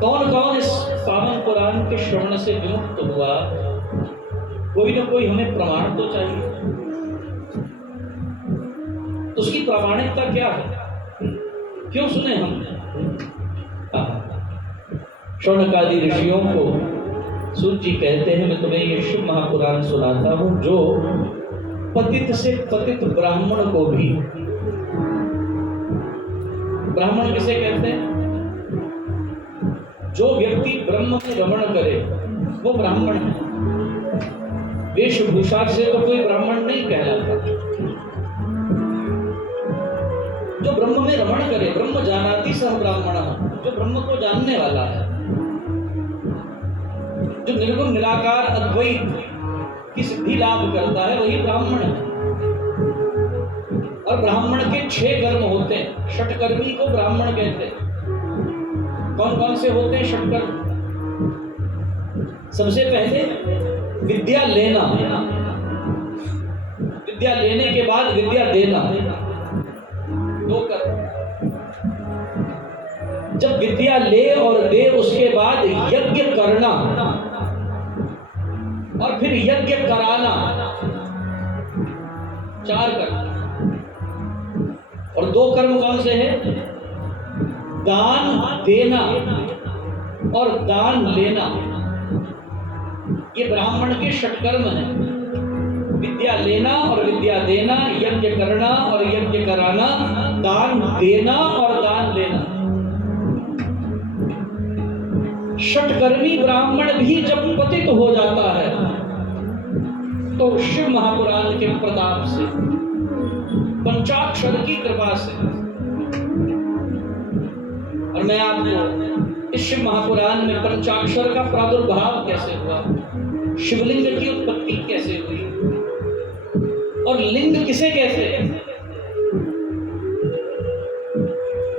कौन कौन इस पावन पुराण के श्रवण से विमुक्त हुआ? कोई ना कोई हमें प्रमाण तो चाहिए। तो उसकी प्रामाणिकता क्या है? क्यों सुने हम? शौनकादि ऋषियों को सूत जी कहते हैं, मैं तुम्हें ये शिव महापुराण सुनाता हूं, जो पतित से पतित ब्राह्मण को भी, ब्राह्मण किसे कहते हैं? जो व्यक्ति ब्रह्म में रमण करे वो ब्राह्मण है। वेशभूषा से तो कोई ब्राह्मण नहीं कहलाता। जो ब्रह्म में रमण करे, ब्रह्म जानाति सह ब्राह्मण, जो ब्रह्म को जानने वाला है, जो निर्गुण निराकार अद्वैत की सिद्धि लाभ करता है, वही ब्राह्मण है। और ब्राह्मण के 6 कर्म होते हैं। षटकर्मी को ब्राह्मण कहते हैं। कौन कौन से होते हैं षटकर्म? सबसे पहले विद्या लेना, विद्या लेने के बाद विद्या देना, 2 कर्म। जब विद्या ले और दे, उसके बाद यज्ञ करना और फिर यज्ञ कराना, 4 कर्म। और 2 कर्म कौन से हैं? दान देना और दान लेना। ये ब्राह्मण के षटकर्म हैं। विद्या लेना और विद्या देना, यज्ञ करना और यज्ञ कराना, दान देना और दान लेना। षटकर्मी ब्राह्मण भी जब पतित हो जाता है तो शिव महापुराण के प्रताप से, पंचाक्षर की कृपा से, और मैं आपको इस शिव महापुराण में पंचाक्षर का प्रादुर्भाव कैसे हुआ, शिवलिंग की उत्पत्ति कैसे हुई, और लिंग किसे कहते हैं।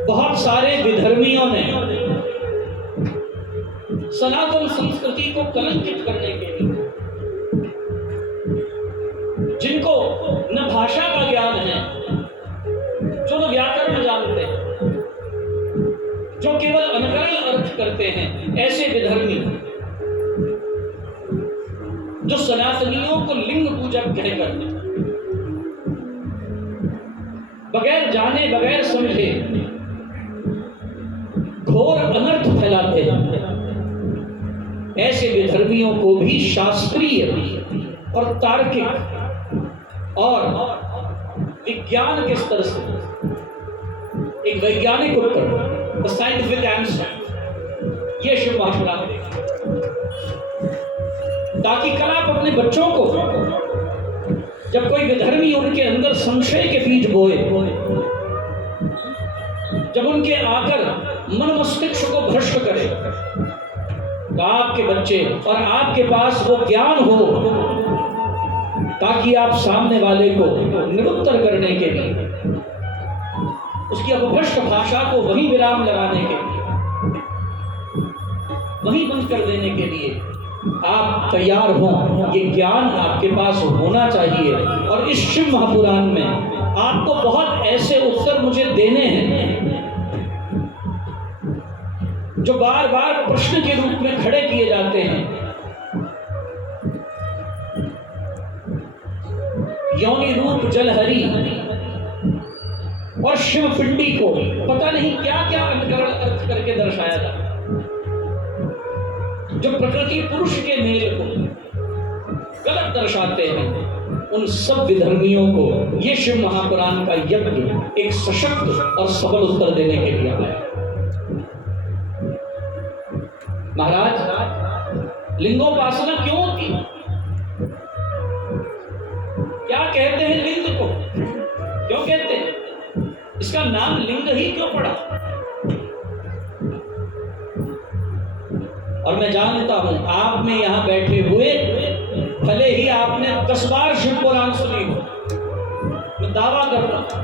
बहुत सारे विधर्मियों ने सनातन संस्कृति को कलंकित करने के लिए, जिनको न भाषा का ज्ञान है, जो न व्याकरण जानते हैं, जो केवल अनर्गल अर्थ करते हैं, ऐसे विधर्मी जो सनातनियों को लिंग पूजक कहकर बगैर जाने बगैर समझे घोर अनर्थ फैलाते हैं, ऐसे विधर्मियों को भी शास्त्रीय और तार्किक और विज्ञान के स्तर से एक वैज्ञानिक उत्तर, साइंटिफिक आंसर, ये शिव महापुराण देखें, ताकि कल आप अपने बच्चों को, जब कोई विधर्मी उनके अंदर संशय के बीज बोए, जब उनके आकर मन मस्तिष्क को भ्रष्ट करे, तो आपके बच्चे और आपके पास वो ज्ञान हो, ताकि आप सामने वाले को निरुत्तर करने के लिए, उसकी अपभ्रष्ट भाषा को वहीं विराम लगाने के लिए, वहीं बंद कर देने के लिए आप तैयार हों। ये ज्ञान आपके पास होना चाहिए। और इस शिव महापुराण में आपको बहुत ऐसे उत्तर मुझे देने हैं जो बार बार प्रश्न के रूप में खड़े किए जाते हैं। योनि रूप जलहरी और शिव पिंडी को पता नहीं क्या क्या अनुकरण अर्थ करके दर्शाया जाता है, जो प्रकृति पुरुष के मेल को गलत दर्शाते हैं। उन सब विधर्मियों को ये शिव महापुराण का यज्ञ एक सशक्त और सबल उत्तर देने के लिए आया। महाराज, लिंगोपासना क्यों होती? क्या कहते हैं लिंग को? क्यों कहते हैं? इसका नाम लिंग ही क्यों पड़ा? और मैं जानता हूं आप में यहां बैठे हुए, भले ही आपने 10 बार शिव पुराण सुनी हो, मैं दावा करता हूं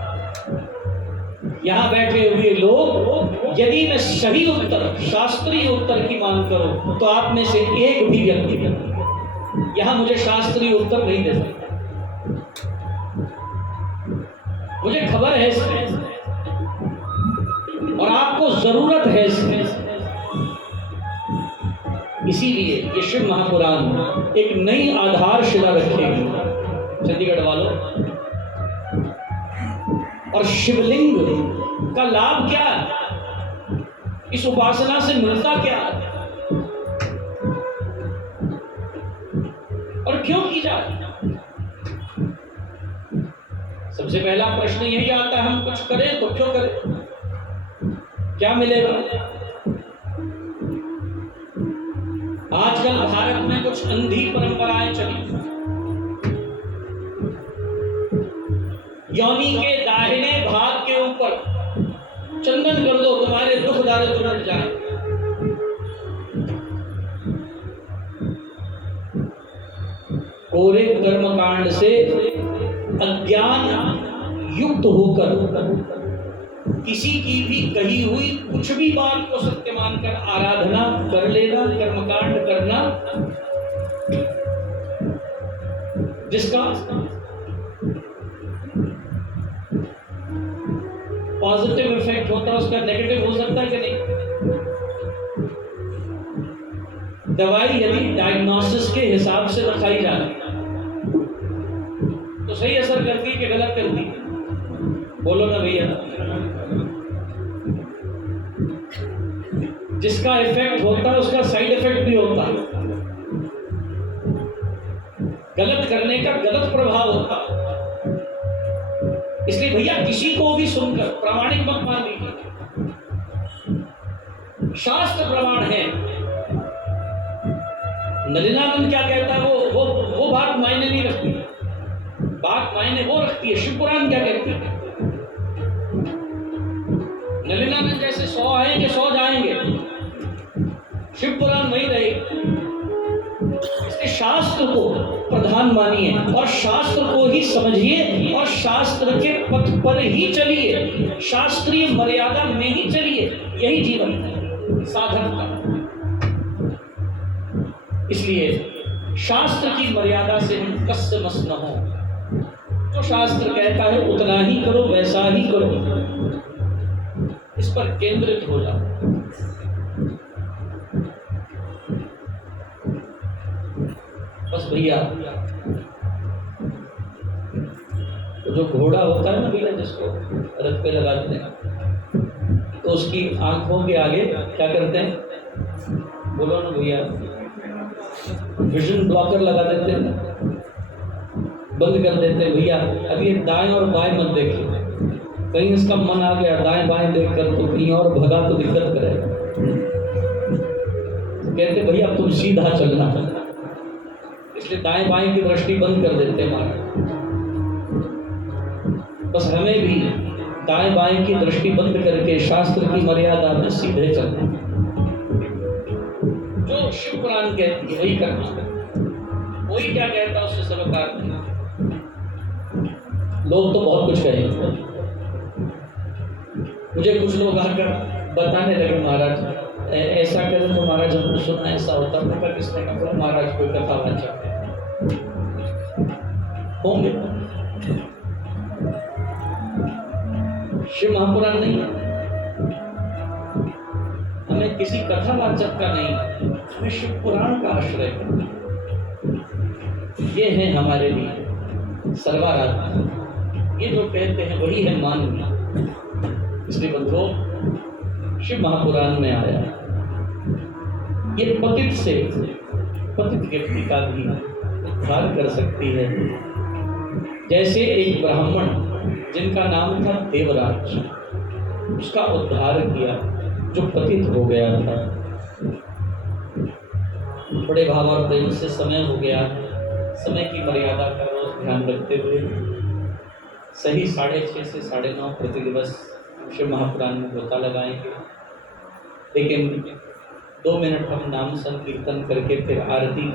यहां बैठे हुए लोग, यदि मैं सही उत्तर, शास्त्रीय उत्तर की मांग करूं, तो आप में से एक भी व्यक्ति यहां मुझे शास्त्रीय उत्तर नहीं दे सकता। मुझे खबर है इसमें और आपको जरूरत है इसमें इसीलिए ये शिव महापुराण एक नई आधारशिला रखेगी चंडीगढ़ वालों। और शिवलिंग का लाभ क्या है, इस उपासना से मिलता क्या है और क्यों की जाए। सबसे पहला प्रश्न यही आता है, हम कुछ करें तो क्यों करें, क्या मिलेगा। आजकल भारत में कुछ अंधी परंपराएं चली। योनि के दाहिने भाग के ऊपर चंदन कर दो, तुम्हारे दुख दारिद्र मिट जाए। कोरे कर्मकांड से अज्ञान युक्त होकर किसी की भी कही हुई कुछ भी बात को सत्य मानकर आराधना कर लेना, कर्मकांड करना, जिसका पॉजिटिव इफेक्ट होता है उसका नेगेटिव हो सकता है कि नहीं। दवाई यदि डायग्नोसिस के हिसाब से तो खाई जाए तो सही असर करती है कि गलत करती है, बोलो ना भैया। जिसका इफेक्ट होता है उसका साइड इफेक्ट भी होता है, गलत करने का गलत प्रभाव होता है। इसलिए भैया किसी को भी सुनकर प्रामाणिक मत मान लीजिए, शास्त्र प्रमाण है। नलिनानंद क्या कहता है वो बात मायने नहीं रखती, बात मायने वो रखती है शिव पुराण क्या कहती है। नलिनानंद जैसे 100 आएंगे 100 जाएंगे, शिव पुराण वही रहेगी। इसलिए शास्त्र को प्रधान मानिए और शास्त्र को ही समझिए और शास्त्र के पथ पर ही चलिए, शास्त्रीय मर्यादा में ही चलिए, यही जीवन है साधक का। इसलिए शास्त्र की मर्यादा से हम कष्ट मस न हो। जो शास्त्र कहता है उतना ही करो, वैसा ही करो, इस पर केंद्रित हो जाओ। बस भैया तो जो घोड़ा होता है ना भैया, जिसको रथ पे लगाते हैं, तो उसकी आंखों के आगे क्या करते हैं, बोलो ना भैया, विजन ब्लॉकर लगा देते हैं, बंद कर देते हैं। भैया अभी दाएं और बाएं मत देखिए, कहीं इसका मन आ गया दाएं बाएं देखकर तो कहीं और भगा तो दिक्कत करेगा। कहते भैया तुम सीधा चलना, इसलिए दाएं बाएं की दृष्टि बंद कर देते हैं महाराज। बस हमें भी दाएं बाएं की दृष्टि बंद करके शास्त्र की मर्यादा में सीधे चलना, जो शिव पुराण कहती है वही करना। वही क्या कहता है उससे सरोकार नहीं। लोग तो बहुत कुछ कहेंगे, मुझे कुछ लोग आकर बताने लगे महाराज ऐसा करें तो महाराज हमने सुना ऐसा होता है। किसने कहा? महाराज कोई कथा वाचा होंगे, शिव महापुराण नहीं है, हमें किसी कथा वाचक का नहीं, हमें शिव पुराण का आश्रय करना। ये है हमारे लिए सर्वाराधना। ये जो कहते हैं वही है मानना। इसलिए बंधुओं शिव महापुराण में आया ये पतित से पतित व्यक्ति का भी उद्धार कर सकती है। जैसे एक ब्राह्मण जिनका नाम था देवराज, उसका उद्धार किया जो पतित हो गया था। बड़े भाव और प्रेम से समय हो गया, समय की मर्यादा का रोज ध्यान रखते हुए सही 6:30 से 9:30 प्रति दिवस शिव महापुराण में गोता लगाएंगे। लेकिन 2 मिनट हम नाम संकीर्तन करके फिर आरती के